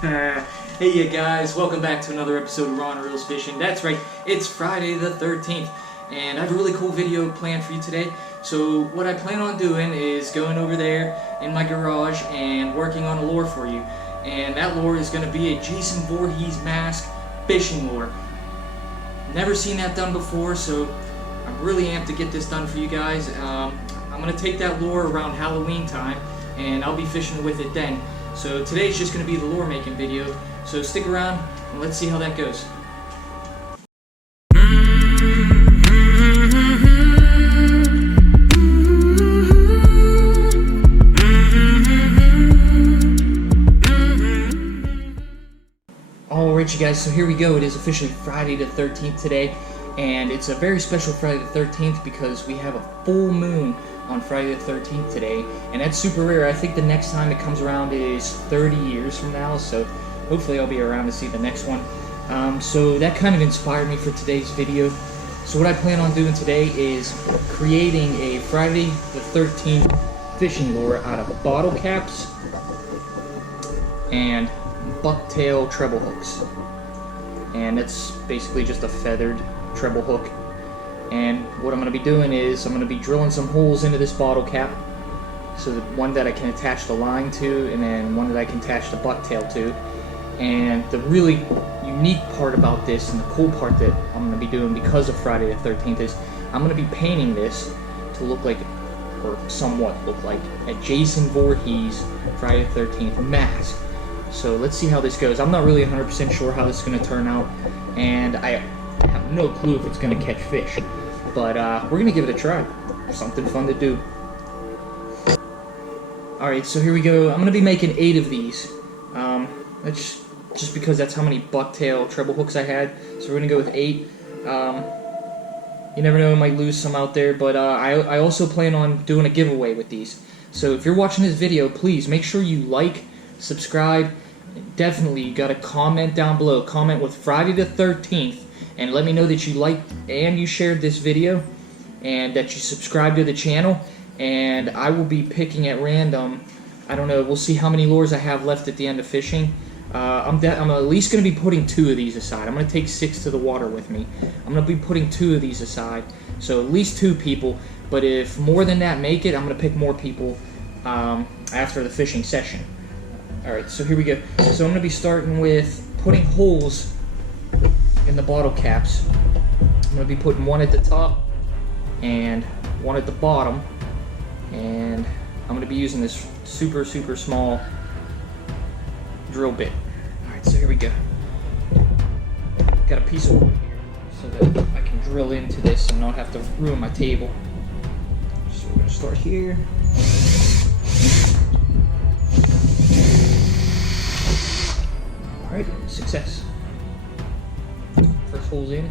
Hey you guys, welcome back to another episode of Ron Reels Fishing. That's right, it's Friday the 13th, and I have a really cool video planned for you today. So what I plan on doing is going over there in my garage and working on a lure for you. And that lure is going to be a Jason Voorhees mask fishing lure. Never seen that done before, so I'm really amped to get this done for you guys. I'm going to take that lure around Halloween time, and I'll be fishing with it then. So today's just going to be the lure making video, so stick around and let's see how that goes. Alright you guys, so here we go. It is officially Friday the 13th today, and it's a very special Friday the 13th because we have a full moon on Friday the 13th today, and that's super rare. I think the next time it comes around is 30 years from now, so hopefully I'll be around to see the next one. So that kind of inspired me for today's video. So what I plan on doing today is creating a Friday the 13th fishing lure out of bottle caps and bucktail treble hooks. And it's basically just a feathered treble hook. And what I'm going to be doing is I'm going to be drilling some holes into this bottle cap, so that one that I can attach the line to, and then one that I can attach the bucktail to. And the really unique part about this, and the cool part that I'm going to be doing because of Friday the 13th, is I'm going to be painting this to look like, or somewhat look like, a Jason Voorhees Friday the 13th mask. So let's see how this goes. I'm not really 100% sure how this is going to turn out, and I have no clue if it's going to catch fish. But we're going to give it a try. Something fun to do. Alright, so here we go. I'm going to be making 8 of these. That's just because that's how many bucktail treble hooks I had. So we're going to go with 8. You never know, I might lose some out there. But I also plan on doing a giveaway with these. So if you're watching this video, please make sure you like, subscribe. Definitely, you got to comment down below. Comment with Friday the 13th. And let me know that you liked and you shared this video, and that you subscribed to the channel. And I will be picking at random. I don't know. We'll see how many lures I have left at the end of fishing. I'm at least going to be putting 2 of these aside. I'm going to take 6 to the water with me. I'm going to be putting 2 of these aside. So at least 2 people. But if more than that make it, I'm going to pick more people after the fishing session. Alright, so here we go. So I'm going to be starting with putting holes in the bottle caps. I'm going to be putting one at the top and one at the bottom, and I'm going to be using this super small drill bit. Alright, so here we go. Got a piece of wood here so that I can drill into this and not have to ruin my table. So we're going to start here. Alright, success. First hole's in,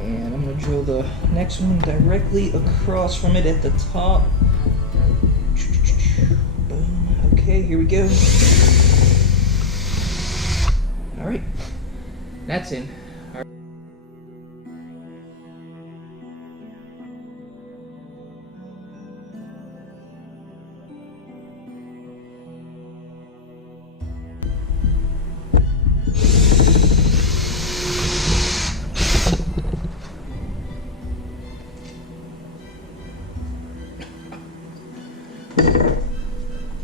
and I'm going to drill the next one directly across from it at the top. Boom. Okay, here we go. Alright, that's in.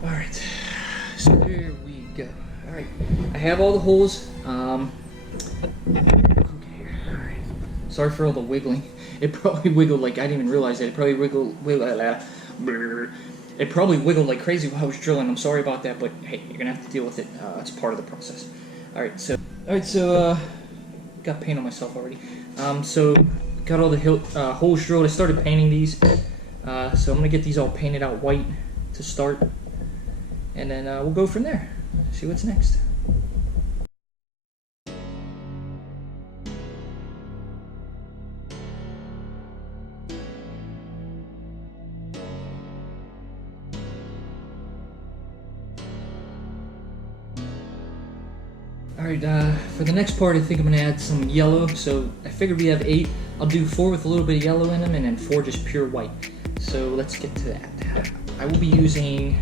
Alright, so there we go. Alright, I have all the holes. Okay, alright. Sorry for all the wiggling. It probably wiggled like I didn't even realize that. It probably wiggled like crazy while I was drilling. I'm sorry about that, but hey, you're gonna have to deal with it. It's part of the process. Alright, so got paint on myself already. So got all the holes drilled. I started painting these. So I'm gonna get these all painted out white to start, and then we'll go from there. See what's next. Alright, for the next part I think I'm going to add some yellow, so I figured we have 8. I'll do 4 with a little bit of yellow in them, and then 4 just pure white. So let's get to that. I will be using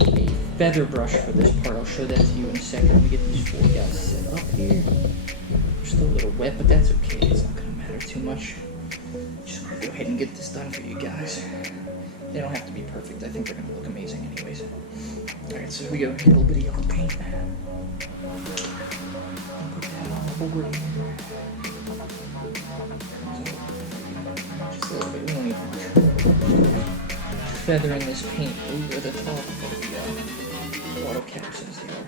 a feather brush for this part. I'll show that to you in a second. Let me get these 4 guys set up here. They're still a little wet, but that's okay. It's not going to matter too much. Just going to go ahead and get this done for you guys. They don't have to be perfect. I think they're going to look amazing anyways. Alright, so here we go. Get a little bit of yellow paint. Put that on the board here. Just a little bit. We don't need much. Feathering this paint over the top of the bottle caps as they are.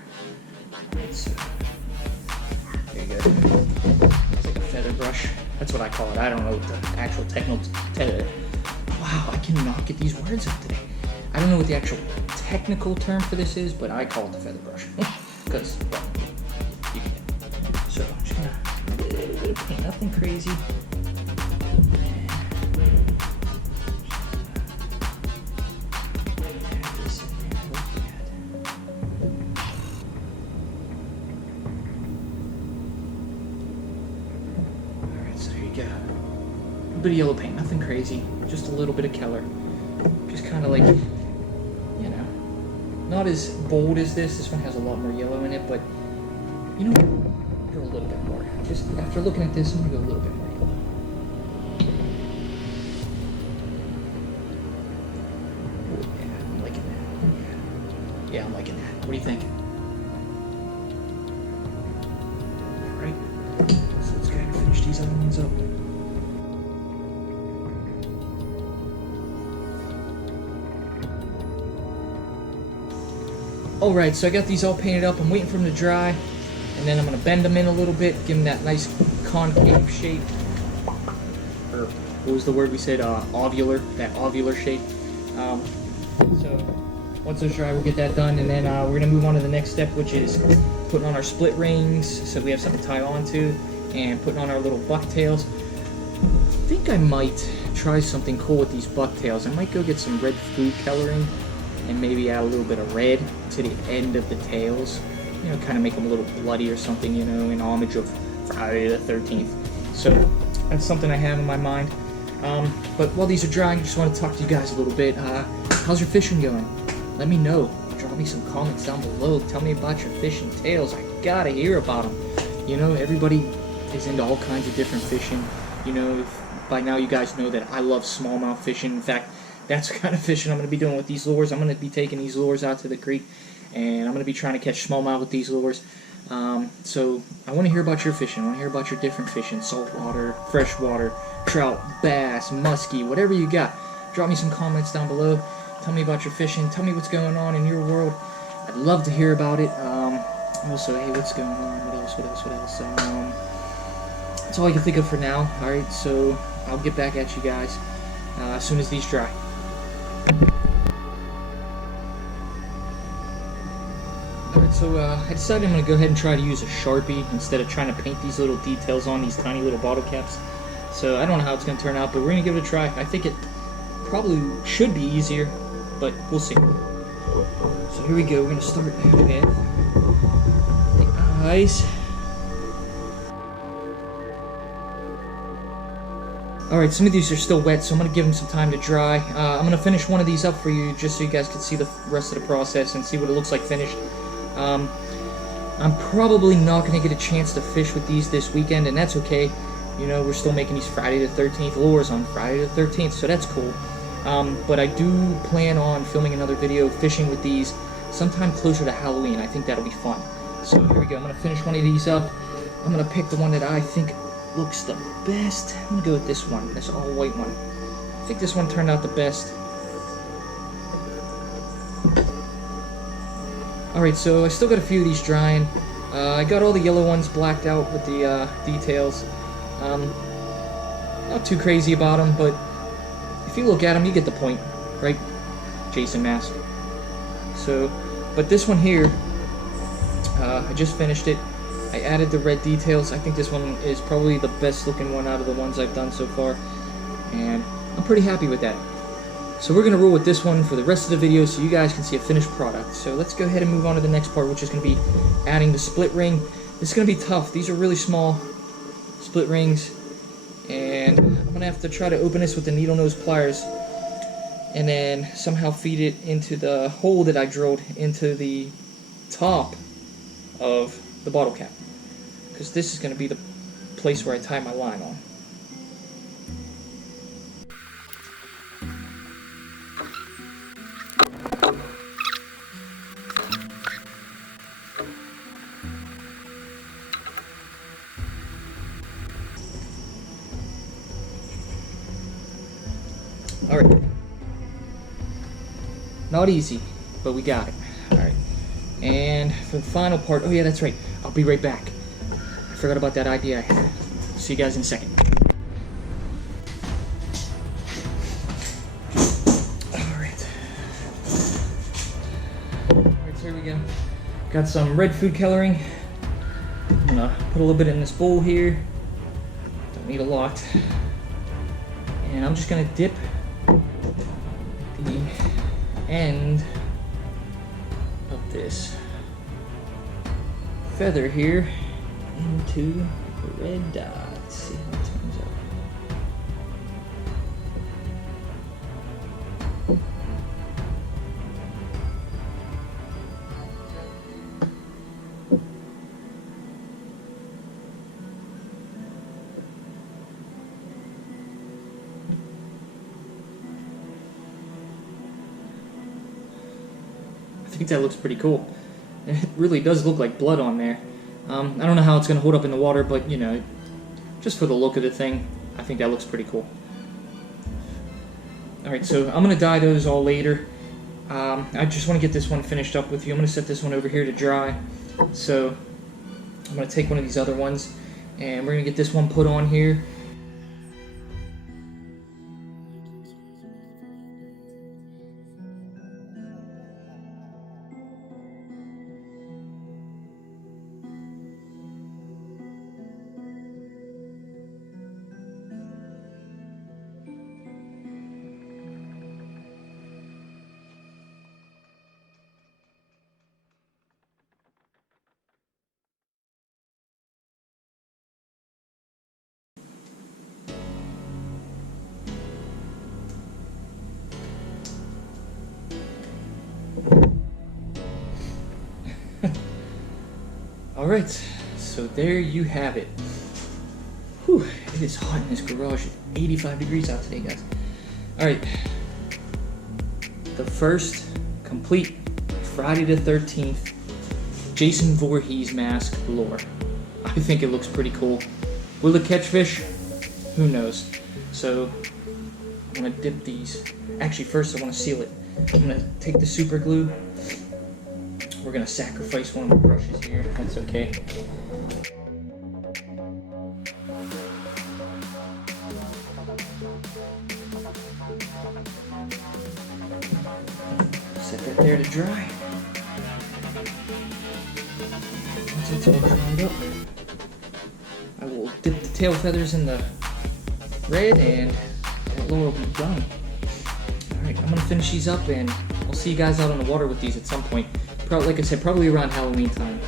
Right, so there you go. It's like a feather brush. That's what I call it. I don't know what the actual wow, I cannot get these words out today. I don't know what the actual technical term for this is, but I call it the feather brush. Because, well, you can. So I'm just gonna do a little bit of paint, nothing crazy. A bit of yellow paint, nothing crazy, just a little bit of color. Just kind of like, you know, not as bold as this. This one has a lot more yellow in it, but you know what? Go a little bit more. Just after looking at this, I'm gonna go a little bit more yellow. Yeah, I'm liking that. Yeah, I'm liking that. What do you think? All right, so let's go ahead and finish these other ones up. Alright, so I got these all painted up. I'm waiting for them to dry, and then I'm going to bend them in a little bit, give them that nice concave shape. Or, what was the word we said? Ovular, that ovular shape. So, once those dry, we'll get that done, and then we're going to move on to the next step, which is putting on our split rings, so we have something to tie on to, and putting on our little bucktails. I think I might try something cool with these bucktails. I might go get some red food coloring, and maybe add a little bit of red to the end of the tails, you know, kind of make them a little bloody or something, you know, in homage of Friday the 13th. So that's something I have in my mind. But while these are drying, I just want to talk to you guys a little bit. How's your fishing going? Let me know. Drop me some comments down below. Tell me about your fishing tales. I gotta hear about them. You know, everybody is into all kinds of different fishing. You know, by now you guys know that I love smallmouth fishing. In fact, that's the kind of fishing I'm going to be doing with these lures. I'm going to be taking these lures out to the creek, and I'm going to be trying to catch smallmouth with these lures. So I want to hear about your fishing. I want to hear about your different fishing: saltwater, freshwater, trout, bass, muskie, whatever you got. Drop me some comments down below. Tell me about your fishing. Tell me what's going on in your world. I'd love to hear about it. Also, hey, what's going on? What else? That's all I can think of for now. Alright, so I'll get back at you guys as soon as these dry. Alright, so I decided I'm going to go ahead and try to use a Sharpie instead of trying to paint these little details on these tiny little bottle caps. So I don't know how it's going to turn out, but we're going to give it a try. I think it probably should be easier, but we'll see. So here we go. We're going to start with the eyes. Alright, some of these are still wet, so I'm going to give them some time to dry. I'm going to finish one of these up for you just so you guys can see the rest of the process and see what it looks like finished. I'm probably not going to get a chance to fish with these this weekend, and that's okay. You know, we're still making these Friday the 13th lures on Friday the 13th, so that's cool. But I do plan on filming another video fishing with these sometime closer to Halloween. I think that'll be fun. So here we go. I'm going to finish one of these up. I'm going to pick the one that I think looks the best. I'm going to go with this one, this all white one. I think this one turned out the best. Alright, so I still got a few of these drying. I got all the yellow ones blacked out with the details. Not too crazy about them, but if you look at them, you get the point, right? Jason Mask. So, but this one here, I just finished it. I added the red details. I think this one is probably the best looking one out of the ones I've done so far, and I'm pretty happy with that. So we're going to roll with this one for the rest of the video so you guys can see a finished product. So let's go ahead and move on to the next part, which is going to be adding the split ring. This is going to be tough. These are really small split rings, and I'm going to have to try to open this with the needle nose pliers. and then somehow feed it into the hole that I drilled into the top of the bottle cap, because this is going to be the place where I tie my line on. Alright. Not easy, but we got it. Alright. And for the final part, oh yeah, that's right. I'll be right back. I forgot about that idea I had. See you guys in a second. Alright. Alright, so here we go. Got some red food coloring. I'm gonna put a little bit in this bowl here. Don't need a lot. And I'm just gonna dip the end of this feather here into the red dot. See how it turns out. I think that looks pretty cool. It really does look like blood on there. I don't know how it's going to hold up in the water, but you know, just for the look of the thing, I think that looks pretty cool. Alright, so I'm going to dye those all later. I just want to get this one finished up with you. I'm going to set this one over here to dry. So I'm going to take one of these other ones, and we're going to get this one put on here. Alright, so there you have it. Whew, it is hot in this garage. 85 degrees out today, guys. Alright, the first complete Friday the 13th Jason Voorhees mask lure. I think it looks pretty cool. Will it catch fish? Who knows? So, I'm going to dip these. Actually, first I want to seal it. I'm going to take the super glue. We're going to sacrifice one of the brushes here. That's okay. Set that there to dry. Once it's all dried up, I will dip the tail feathers in the red and that lure will be done. Alright, I'm going to finish these up and I'll see you guys out on the water with these at some point. Like I said, probably around Halloween time.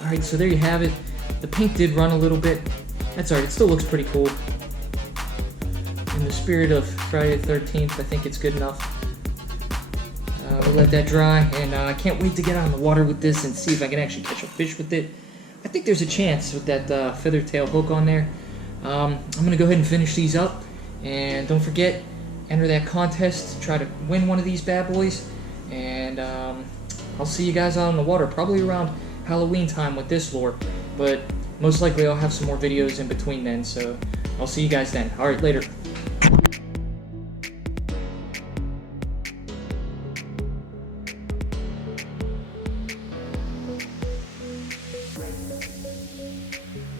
Alright, so there you have it. The paint did run a little bit. That's alright, it still looks pretty cool. In the spirit of Friday the 13th, I think it's good enough. We'll let that dry, and I can't wait to get out on the water with this and see if I can actually catch a fish with it. I think there's a chance with that feather tail hook on there. I'm going to go ahead and finish these up, and don't forget, enter that contest to try to win one of these bad boys, and I'll see you guys out on the water probably around Halloween time with this lure, but most likely I'll have some more videos in between then, so I'll see you guys then. Alright, later.